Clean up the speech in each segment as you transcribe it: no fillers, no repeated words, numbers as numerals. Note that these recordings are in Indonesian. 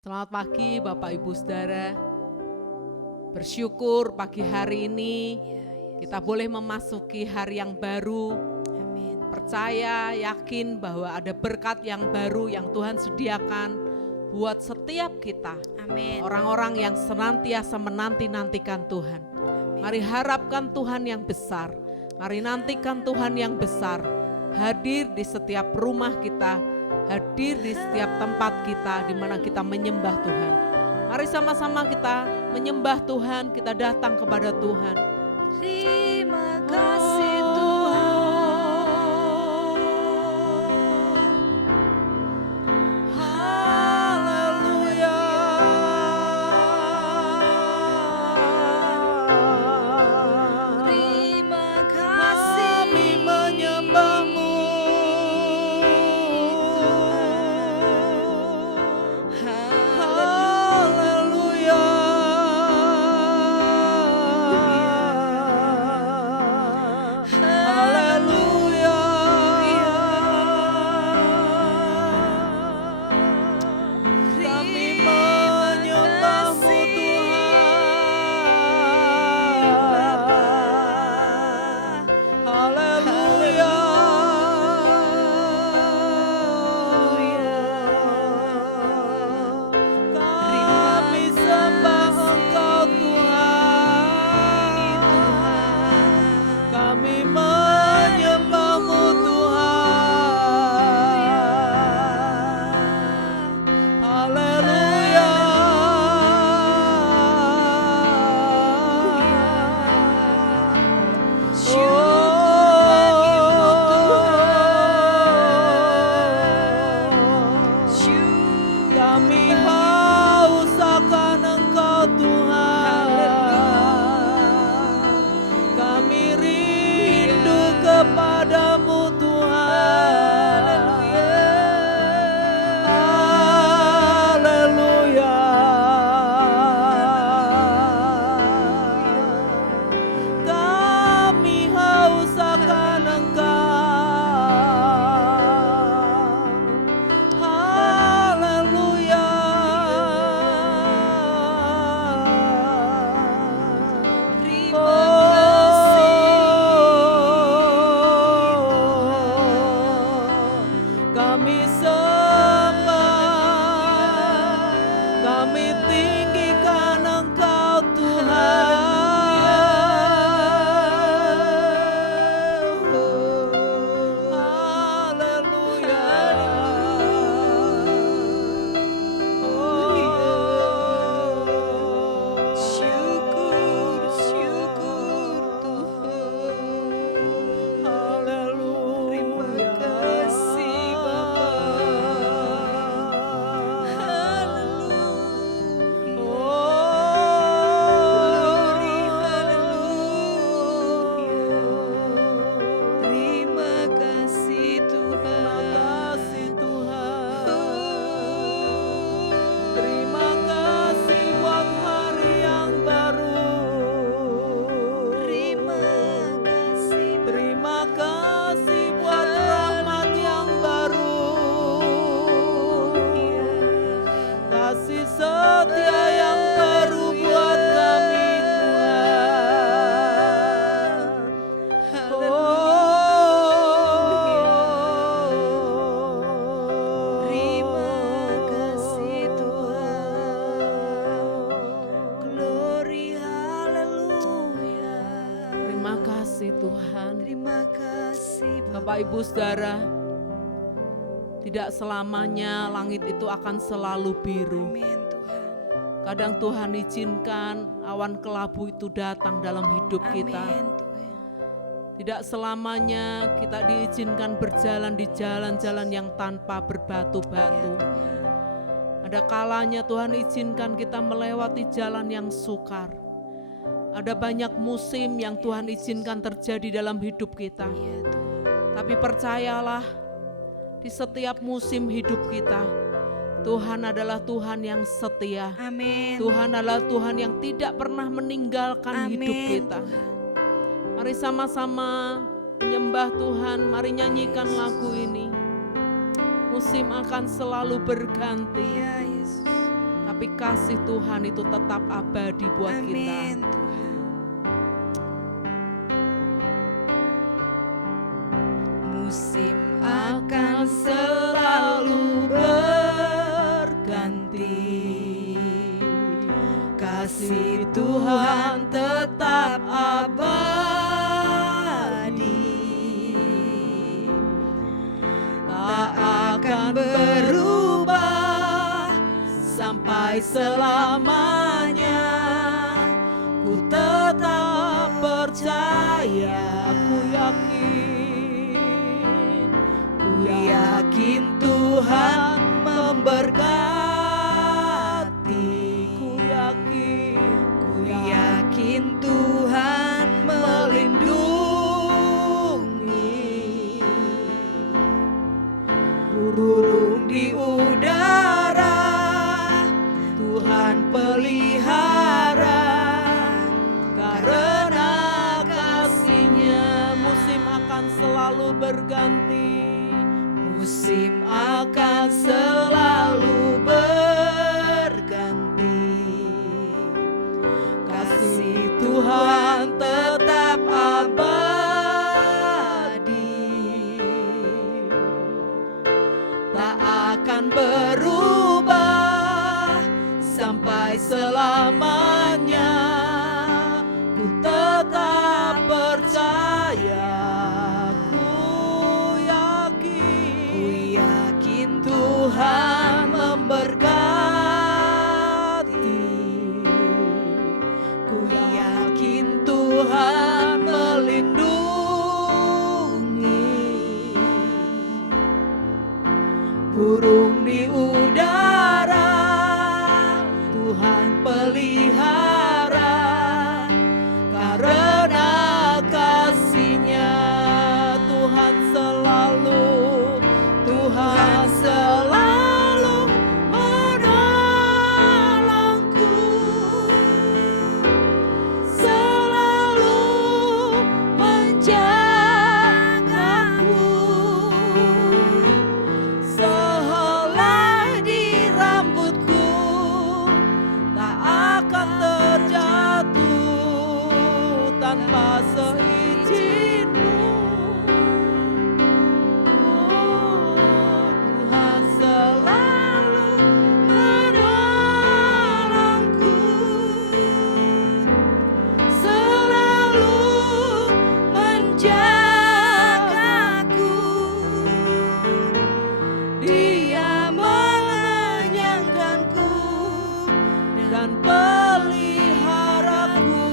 Selamat pagi Bapak Ibu Saudara. Bersyukur pagi hari ini kita boleh memasuki hari yang baru. Amin. Percaya, yakin bahwa ada berkat yang baru yang Tuhan sediakan buat setiap kita. Amin. Orang-orang yang senantiasa menanti-nantikan Tuhan. Mari harapkan Tuhan yang besar. Mari nantikan Tuhan yang besar. Hadir di setiap rumah kita, hadir di setiap tempat kita di mana kita menyembah Tuhan. Mari sama-sama kita menyembah Tuhan, kita datang kepada Tuhan. Terima kasih Tuhan. Haleluya. Terima kasih. Kami menyembah-Mu. Haleluya. Haleluya. Kami menyembah-Mu Tuhan. Haleluya. Kami sembah Engkau Tuhan. Kami menyembah-Mu Tuhan. Haleluya. Kami haus akan Engkau Tuhan. Kami rindu kepadamu Tuhan. Haleluya. Kami haus akan Engkau. Haleluya. Kami sembah, kami tinggikan Engkau Tuhan. Haleluya. Syukur Tuhan. Haleluya. Terima kasih Bapa. Haleluya. Terima kasih Tuhan. Terima kasih buat hari yang baru. Terima kasih. Terima kasih buat rahmat yang baru. Kasih setia yang baru buat kami Tuhan. Terima kasih Tuhan. Glory haleluya. Terima kasih Tuhan. Terima kasih Bapak Ibu Saudara, tidak selamanya langit itu akan selalu biru. Amin Tuhan. Kadang Tuhan izinkan awan kelabu itu datang dalam hidup kita. Amin Tuhan. Tidak selamanya kita diizinkan berjalan di jalan-jalan yang tanpa berbatu-batu. Ada kalanya Tuhan izinkan kita melewati jalan yang sukar. Ada banyak musim yang Tuhan izinkan terjadi dalam hidup kita. Iya Tuhan. Tapi percayalah, di setiap musim hidup kita, Tuhan adalah Tuhan yang setia. Amin. Tuhan adalah Tuhan yang tidak pernah meninggalkan hidup Amin, kita. Tuhan. Mari sama-sama menyembah Tuhan, mari nyanyikan lagu ini. Musim akan selalu berganti. Ya Yesus. tapi kasih Tuhan itu tetap abadi buat kita. Amin Tuhan. Musim akan selalu berganti, kasih Tuhan tetap abadi, tak akan berubah sampai selamanya. Ku tetap percaya, ku yakin Tuhan memberkati. Ku yakin Tuhan melindungi. Burung di udara Tuhan pelihara, karena kasih-Nya Musim akan selalu berganti. musim akan selalu berganti, kasih Tuhan tetap abadi, tak akan berubah sampai selamanya. Ku tetap percaya, ku yakin Tuhan memberkati. Ku yakin Tuhan melindungi. Burung di udara Tuhan pelihara, karena kasih-Nya Tuhan selalu menolongku, selalu menjagaku. Sehelai di rambutku tak akan terjatuh tanpa seizin-Mu. Tuhan selalu menolongku, selalu menjagaku. Dia mengenyangkanku dan peliharaku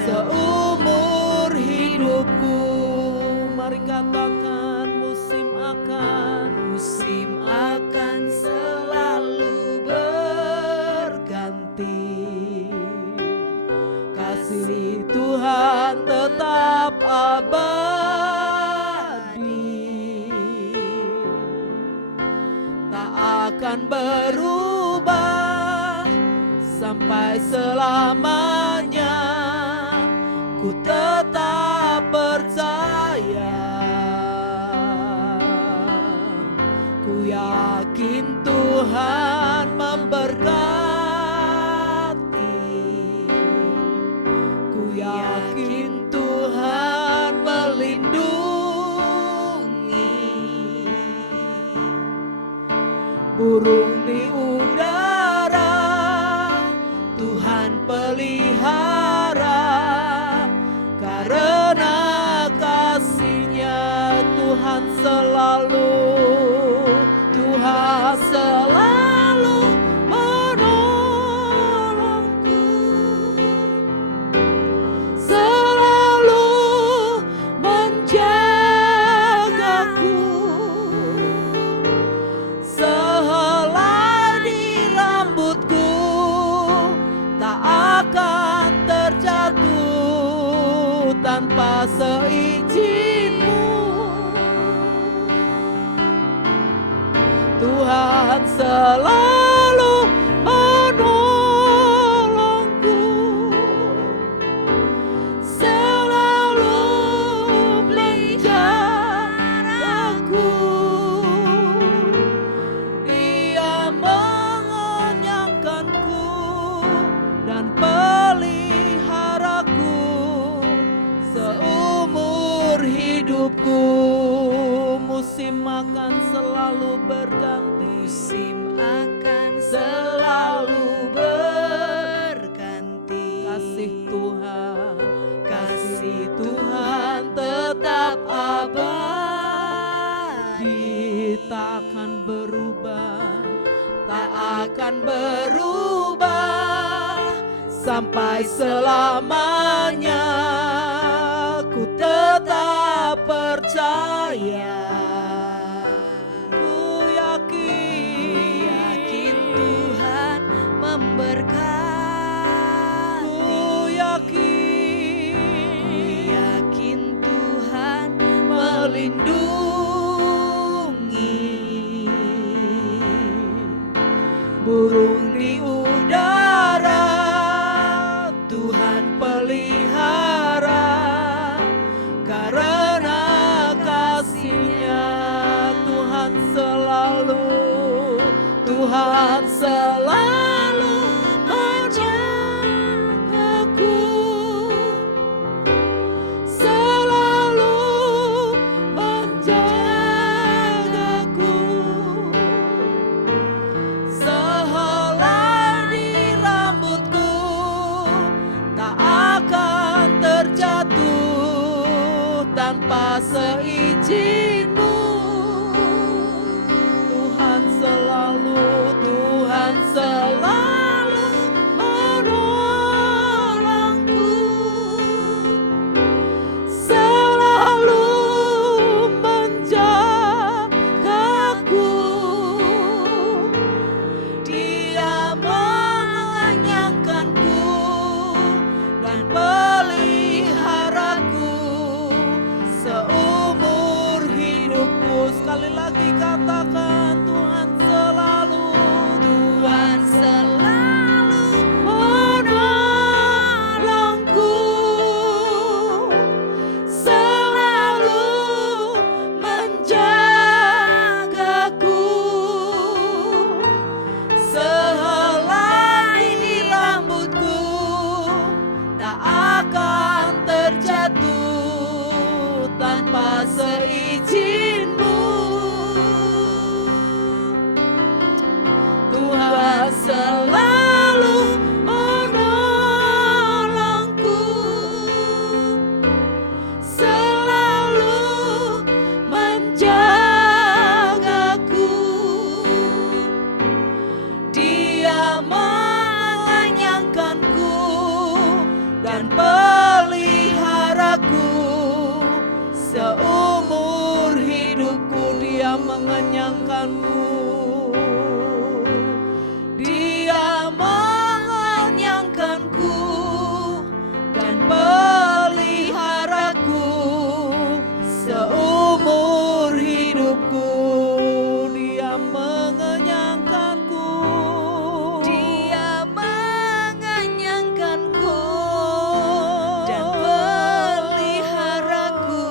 seumur hidupku. Mari katakan, musim akan selalu berganti, kasih Tuhan tetap abadi, tak akan berubah sampai selamanya. Ku tetap percaya, ku yakin Tuhan memberkati. Ku yakin Tuhan melindungi. Burung di udara Tuhan pelihara, karena kasih-Nya Tuhan selalu menolongku, selalu menjagaku. Sehelai di rambutku tak akan terjatuh tanpa seizin-Mu. Tuhan selalu menolongku, selalu meliharaku. Dia mengenyangkanku takkan berubah sampai selamanya. Ku tetap percaya, ku yakin Tuhan memberkati. Ku yakin Tuhan melindungi burung di udara. Tuhan pelihara karena kasih-Nya. Tuhan selalu menjagaku, selalu menjagaku. Sehelai rambutku tak akan terjatuh tanpa seizin-Mu. Tuhan selalu menolongku, selalu menjagaku. Dia mengenyangkanku dan peliharaku seumur hidupku. Sekali lagi katakan, Tuhan selalu menolongku, selalu menjagaku. Sehelai di rambutku tak akan terjatuh tanpa seizin-Mu. Tuhan selalu menolongku, selalu menjagaku. Dia mengenyangkanku dan peliharaku seumur hidupku. Dia mengenyangkanku, Dia mengenyangkanku dan peliharaku seumur hidupku. Dia mengenyangkanku, Dia mengenyangkanku dan peliharaku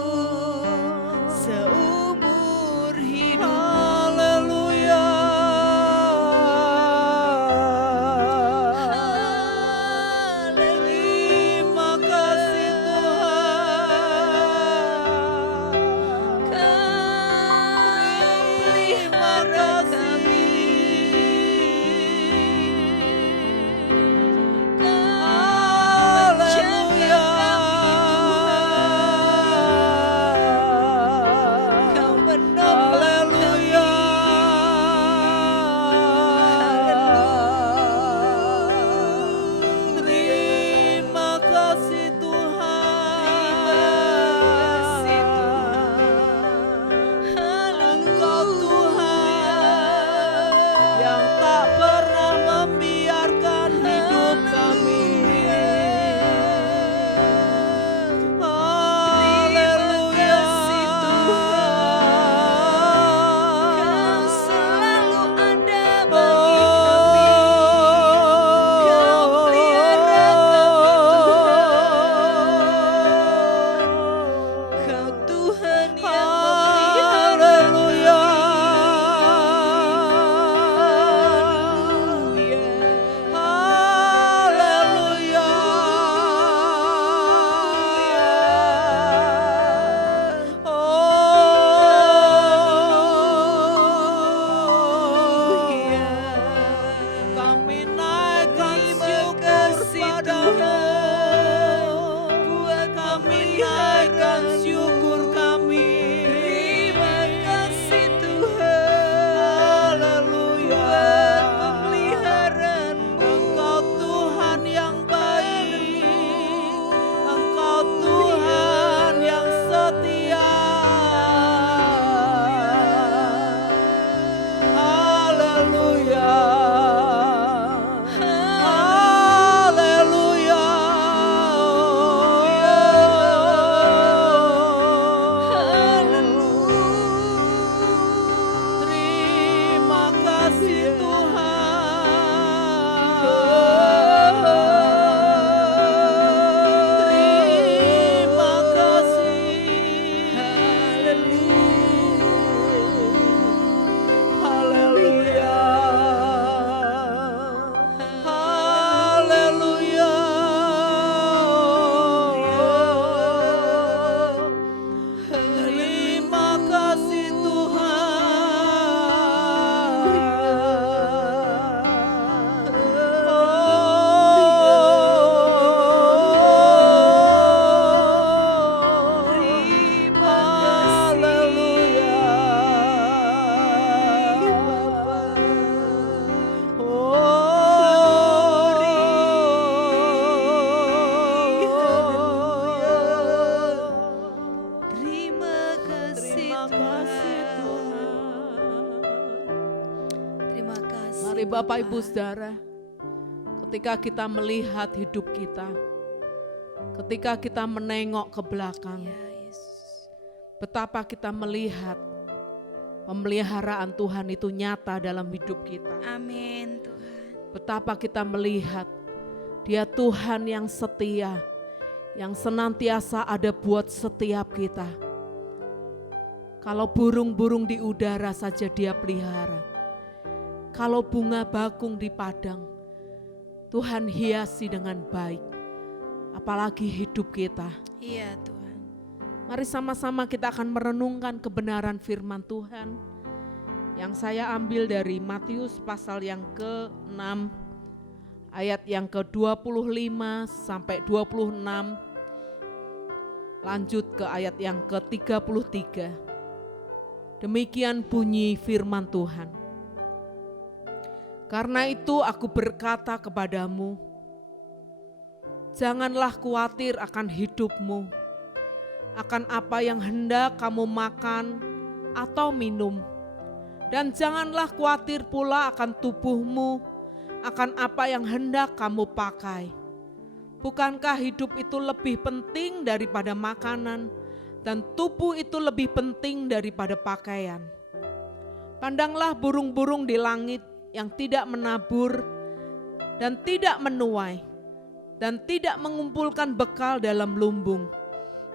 seumur hidup. haleluya. Bapak Ibu Saudara, ketika kita melihat hidup kita, ketika kita menengok ke belakang, Ya Yesus. betapa kita melihat pemeliharaan Tuhan itu nyata dalam hidup kita. Amin Tuhan. Betapa kita melihat Dia Tuhan yang setia, yang senantiasa ada buat setiap kita. Kalau burung-burung di udara saja Dia pelihara. Kalau bunga bakung di padang, Tuhan hiasi dengan baik. Apalagi hidup kita. Iya Tuhan. Mari sama-sama kita akan merenungkan kebenaran firman Tuhan. Yang saya ambil dari Matius pasal yang ke-6, ayat yang ke-25 sampai 26. Lanjut ke ayat yang ke-33. Demikian bunyi firman Tuhan. Karena itu aku berkata kepadamu, janganlah khawatir akan hidupmu, akan apa yang hendak kamu makan atau minum. Dan janganlah khawatir pula akan tubuhmu, akan apa yang hendak kamu pakai. Bukankah hidup itu lebih penting daripada makanan, dan tubuh itu lebih penting daripada pakaian? Pandanglah burung-burung di langit yang tidak menabur dan tidak menuai dan tidak mengumpulkan bekal dalam lumbung,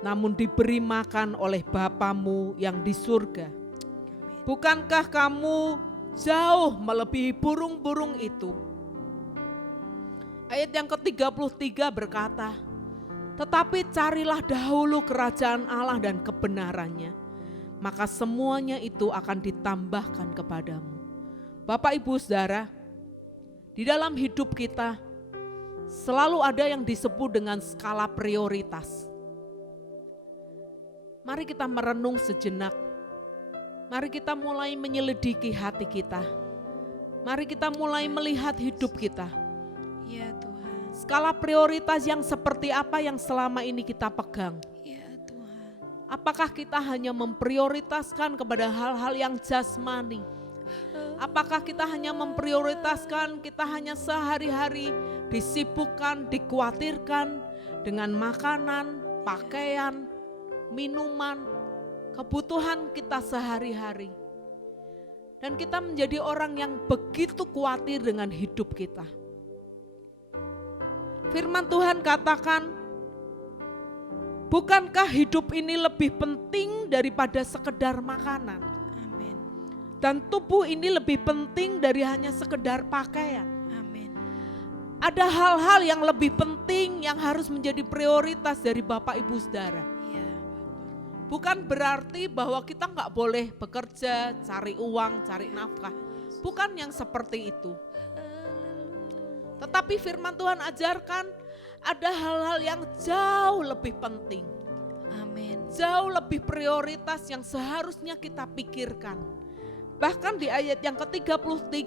namun diberi makan oleh Bapamu yang di surga. Bukankah kamu jauh melebihi burung-burung itu? Ayat yang ke-33 berkata, tetapi carilah dahulu kerajaan Allah dan kebenarannya, maka semuanya itu akan ditambahkan kepadamu. Bapak Ibu Saudara, di dalam hidup kita selalu ada yang disebut dengan skala prioritas. Mari kita merenung sejenak. Mari kita mulai menyelidiki hati kita. Mari kita mulai melihat hidup kita. Ya Tuhan. Skala prioritas yang seperti apa yang selama ini kita pegang? Ya Tuhan. Apakah kita hanya memprioritaskan kepada hal-hal yang jasmani? Apakah kita hanya memprioritaskan, kita hanya sehari-hari disibukkan, dikhawatirkan dengan makanan, pakaian, minuman, kebutuhan kita sehari-hari. Dan kita menjadi orang yang begitu khawatir dengan hidup kita. Firman Tuhan katakan, bukankah hidup ini lebih penting daripada sekedar makanan? Amin. Dan tubuh ini lebih penting dari hanya sekedar pakaian. Amin. Ada hal-hal yang lebih penting yang harus menjadi prioritas dari Bapak Ibu Saudara. Ya. Bukan berarti bahwa kita nggak boleh bekerja, cari uang, cari nafkah. Bukan yang seperti itu. Tetapi firman Tuhan ajarkan ada hal-hal yang jauh lebih penting. Amin. Jauh lebih prioritas yang seharusnya kita pikirkan. Bahkan di ayat yang ke-33,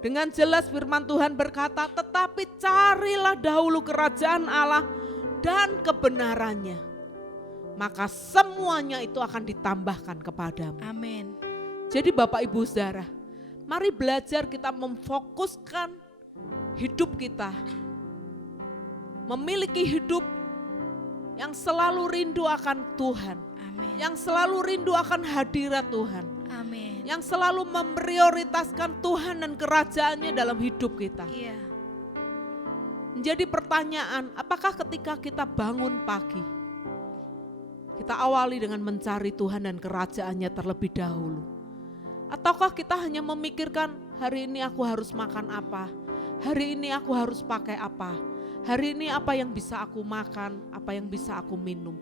dengan jelas firman Tuhan berkata, tetapi carilah dahulu kerajaan Allah dan kebenarannya, maka semuanya itu akan ditambahkan kepadamu. Amin. Jadi Bapak Ibu Saudara, mari belajar kita memfokuskan hidup kita, memiliki hidup yang selalu rindu akan Tuhan, Amin. yang selalu rindu akan hadirat Tuhan, Amin. yang selalu memprioritaskan Tuhan dan kerajaannya dalam hidup kita. Iya. Menjadi pertanyaan, apakah ketika kita bangun pagi, kita awali dengan mencari Tuhan dan kerajaannya terlebih dahulu? Ataukah kita hanya memikirkan, hari ini aku harus makan apa, hari ini aku harus pakai apa, hari ini apa yang bisa aku makan, apa yang bisa aku minum?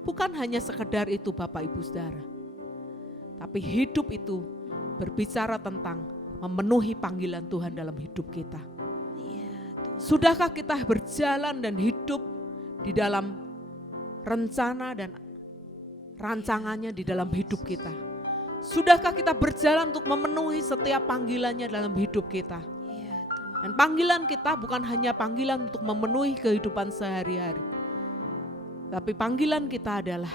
Bukan hanya sekedar itu Bapak Ibu Saudara. Tapi hidup itu berbicara tentang memenuhi panggilan Tuhan dalam hidup kita. Iya Tuhan. Sudahkah kita berjalan dan hidup di dalam rencana dan rancangannya di dalam hidup kita? Sudahkah kita berjalan untuk memenuhi setiap panggilannya dalam hidup kita? Iya Tuhan. Dan panggilan kita bukan hanya panggilan untuk memenuhi kehidupan sehari-hari. Tapi panggilan kita adalah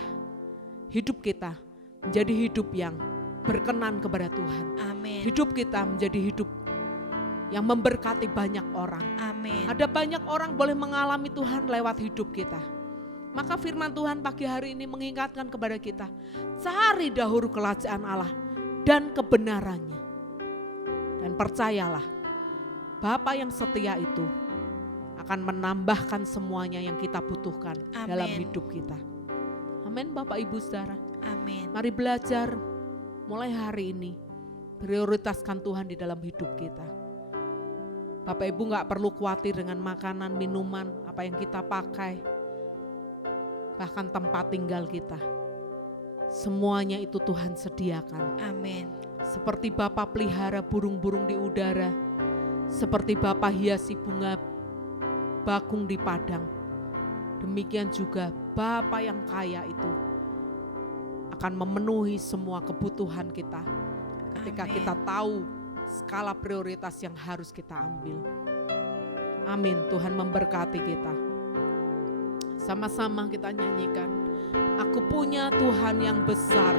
hidup kita menjadi hidup yang berkenan kepada Tuhan. Amin. Hidup kita menjadi hidup yang memberkati banyak orang. Amin. Ada banyak orang boleh mengalami Tuhan lewat hidup kita. Maka firman Tuhan pagi hari ini mengingatkan kepada kita, cari dahulu kerajaan Allah dan kebenarannya. Dan percayalah, Bapa yang setia itu akan menambahkan semuanya yang kita butuhkan dalam Amin. hidup kita. Amin Bapak Ibu Saudara. Amin. Mari belajar mulai hari ini, prioritaskan Tuhan di dalam hidup kita. Bapak Ibu gak perlu khawatir dengan makanan, minuman, apa yang kita pakai. Bahkan tempat tinggal kita. Semuanya itu Tuhan sediakan. Amin. Seperti Bapa pelihara burung-burung di udara. Seperti Bapa hiasi bunga bakung di padang. Demikian juga Bapa yang kaya itu akan memenuhi semua kebutuhan kita. Ketika Amin. kita tahu skala prioritas yang harus kita ambil. Amin. Tuhan memberkati kita. Sama-sama kita nyanyikan. Aku punya Tuhan yang besar.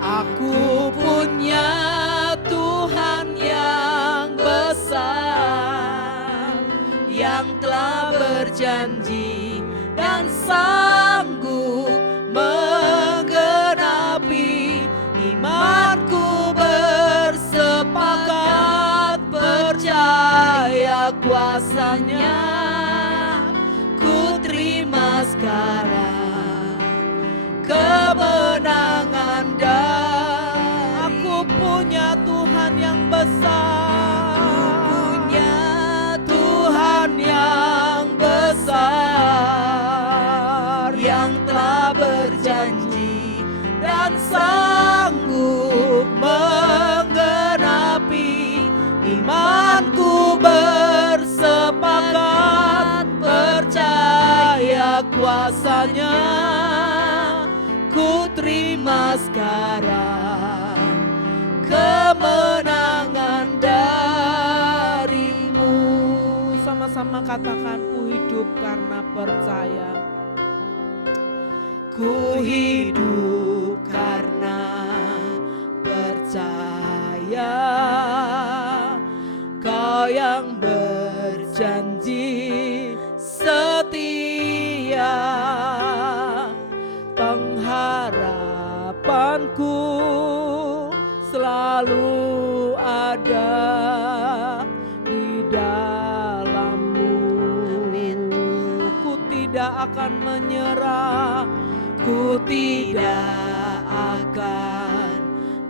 Aku punya Tuhan yang besar, yang telah berjanji dan sanggup menggenapi. Imanku bersepakat percaya kuasanya. Ku terima sekarang kemenangan dan aku punya Tuhan yang besar. Aku punya Tuhan yang besar, yang telah berjanji dan sanggup menggenapi. Imanku bersepakat percaya kuasanya. Ku terima sekarang kemenangan darimu. Sama-sama katakan, ku hidup karena percaya. Ku hidup karena percaya. Kau yang berjanji setia. Pengharapanku selalu ada di dalam-Mu. Ku tidak akan menyerah, ku tidak akan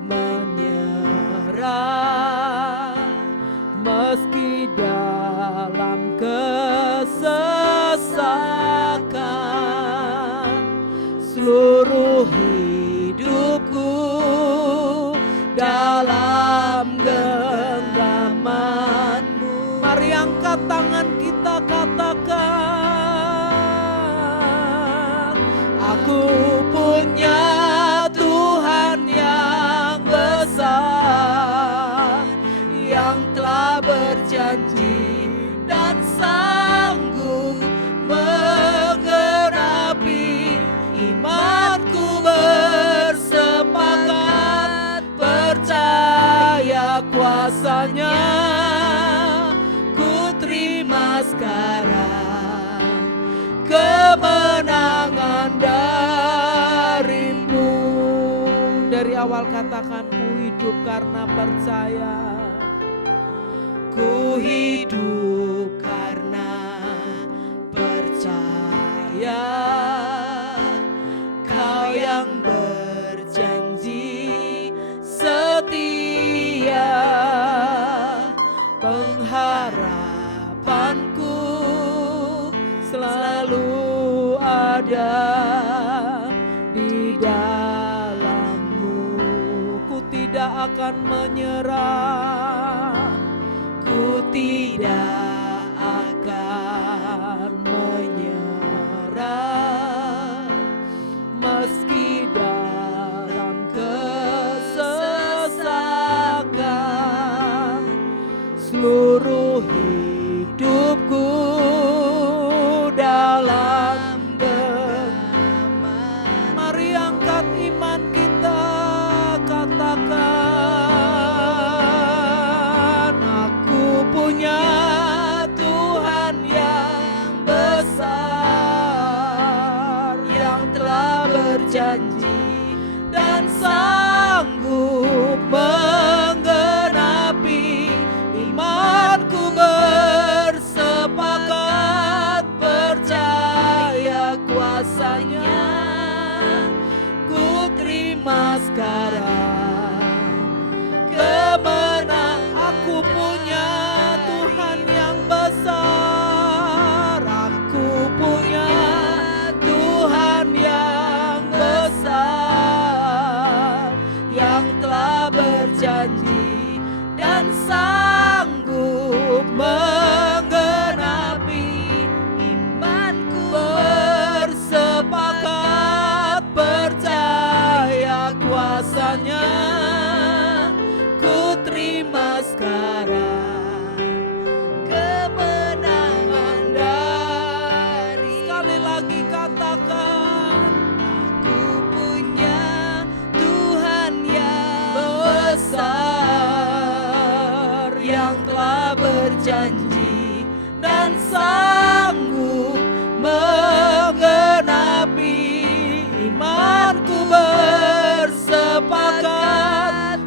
menyerah, meski dalam kesesakan. Seluruh hidupku dalam genggaman-Mu. Mari angkat tangan kita, katakan, aku punya Tuhan yang besar, yang telah berjanji dan sanggup menggenapi. Imanku bersepakat percaya kuasanya. Ku terima sekarang kemenangan darimu. Dari awal katakan, ku hidup karena percaya. Ku hidup karena percaya. Kau yang berjanji setia. Pengharapanku selalu ada di dalam-Mu. Ku tidak akan menyerah. Ku tidak akan menyerah, meski dalam kesesakan. Seluruh hidupku dalam genggaman. Mari angkat iman kita, katakan, sekarang kemenangan dari. Sekali lagi katakan, Ku punya Tuhan yang besar, yang telah berjanji dan sanggup menggenapi. Imanku bersepakat,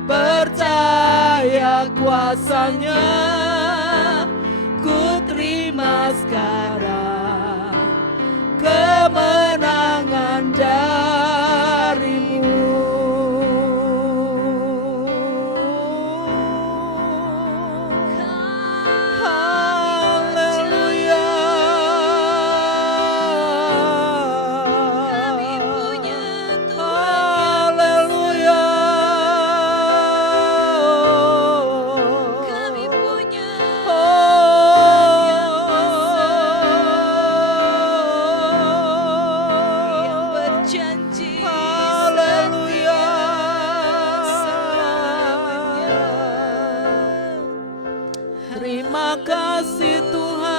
percaya kuasanya. Ku terima sekarang kemenangan darimu. Haleluya. Kami punya Haleluya. Kami punya yang berjanji Haleluya. selamanya. Terima kasih Tuhan.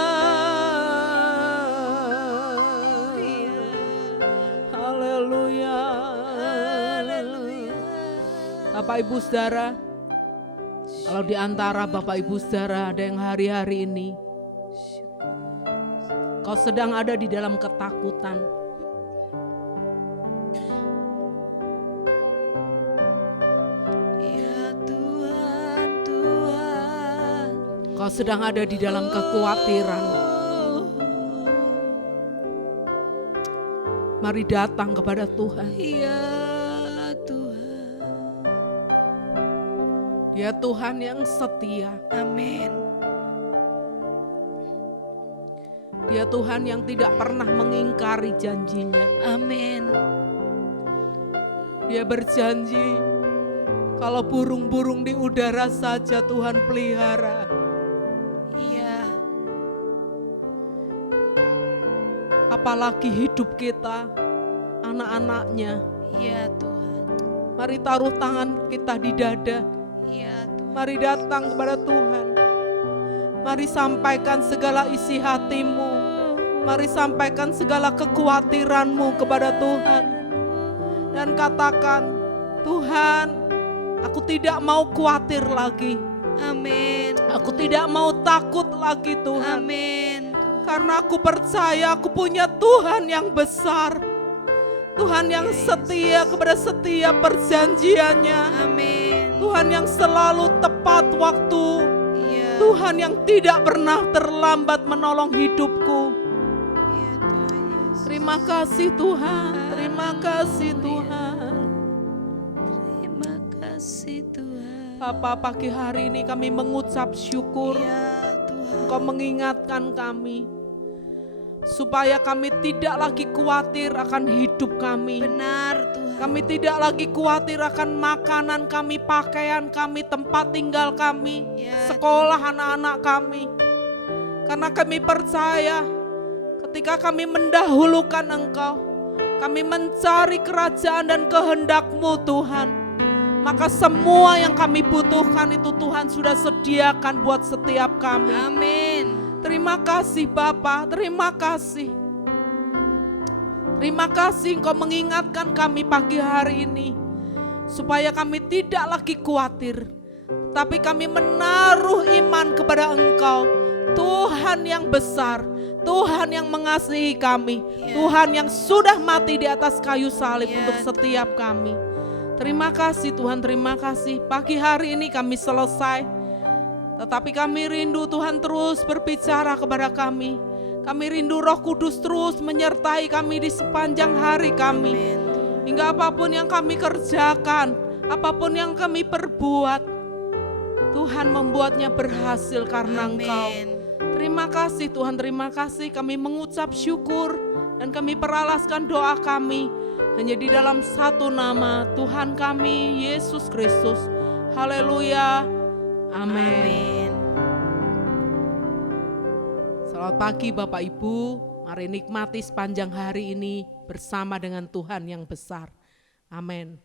Haleluya. Haleluya. Bapak Ibu Saudara, kalau di antara Bapak Ibu Saudara ada yang hari-hari ini kau sedang ada di dalam ketakutan, Ya Tuhan, Tuhan. kau sedang ada di dalam kekhawatiran, mari datang kepada Tuhan. Ya Tuhan. Dia Tuhan yang setia, Amin. Dia Tuhan yang tidak pernah mengingkari janjinya. Amin. Dia berjanji kalau burung-burung di udara saja Tuhan pelihara, Iya. apalagi hidup kita, anak-anaknya. Ya Tuhan. Mari taruh tangan kita di dada, Ya Tuhan. mari datang kepada Tuhan. Mari sampaikan segala isi hatimu, mari sampaikan segala kekhawatiranmu kepada Tuhan. Dan katakan, Tuhan, aku tidak mau khawatir lagi. Amin. Aku tidak mau takut lagi Tuhan. Amin. Karena aku percaya aku punya Tuhan yang besar. Tuhan yang setia kepada setiap perjanjiannya. Amin. Tuhan yang selalu tepat waktu. Ya. Tuhan yang tidak pernah terlambat menolong hidupku. Ya Tuhan Yesus. Terima kasih Tuhan. Terima kasih Tuhan. Terima kasih Tuhan. Bapa, pagi hari ini kami mengucap syukur. Ya Tuhan. Engkau mengingatkan kami supaya kami tidak lagi khawatir akan hidup kami. Benar Tuhan. Kami tidak lagi khawatir akan makanan kami, pakaian kami, tempat tinggal kami, Ya, sekolah anak-anak kami. Karena kami percaya ketika kami mendahulukan Engkau, kami mencari kerajaan dan kehendak-Mu Tuhan, maka semua yang kami butuhkan itu Tuhan sudah sediakan buat setiap kami. Amin. Terima kasih Bapa, terima kasih. Terima kasih Engkau mengingatkan kami pagi hari ini, supaya kami tidak lagi khawatir, tapi kami menaruh iman kepada Engkau, Tuhan yang besar, Tuhan yang mengasihi kami, Tuhan yang sudah mati di atas kayu salib untuk setiap kami. Terima kasih Tuhan, terima kasih. Pagi hari ini kami selesai, tetapi kami rindu Tuhan terus berbicara kepada kami. Kami rindu Roh Kudus terus menyertai kami di sepanjang hari kami. Hingga apapun yang kami kerjakan, apapun yang kami perbuat, Tuhan membuatnya berhasil karena Engkau. Terima kasih Tuhan, terima kasih. Kami mengucap syukur dan kami peralaskan doa kami hanya di dalam satu nama, Tuhan kami, Yesus Kristus. Haleluya. Amin. Selamat pagi Bapak Ibu, mari nikmati sepanjang hari ini bersama dengan Tuhan yang besar. Amin.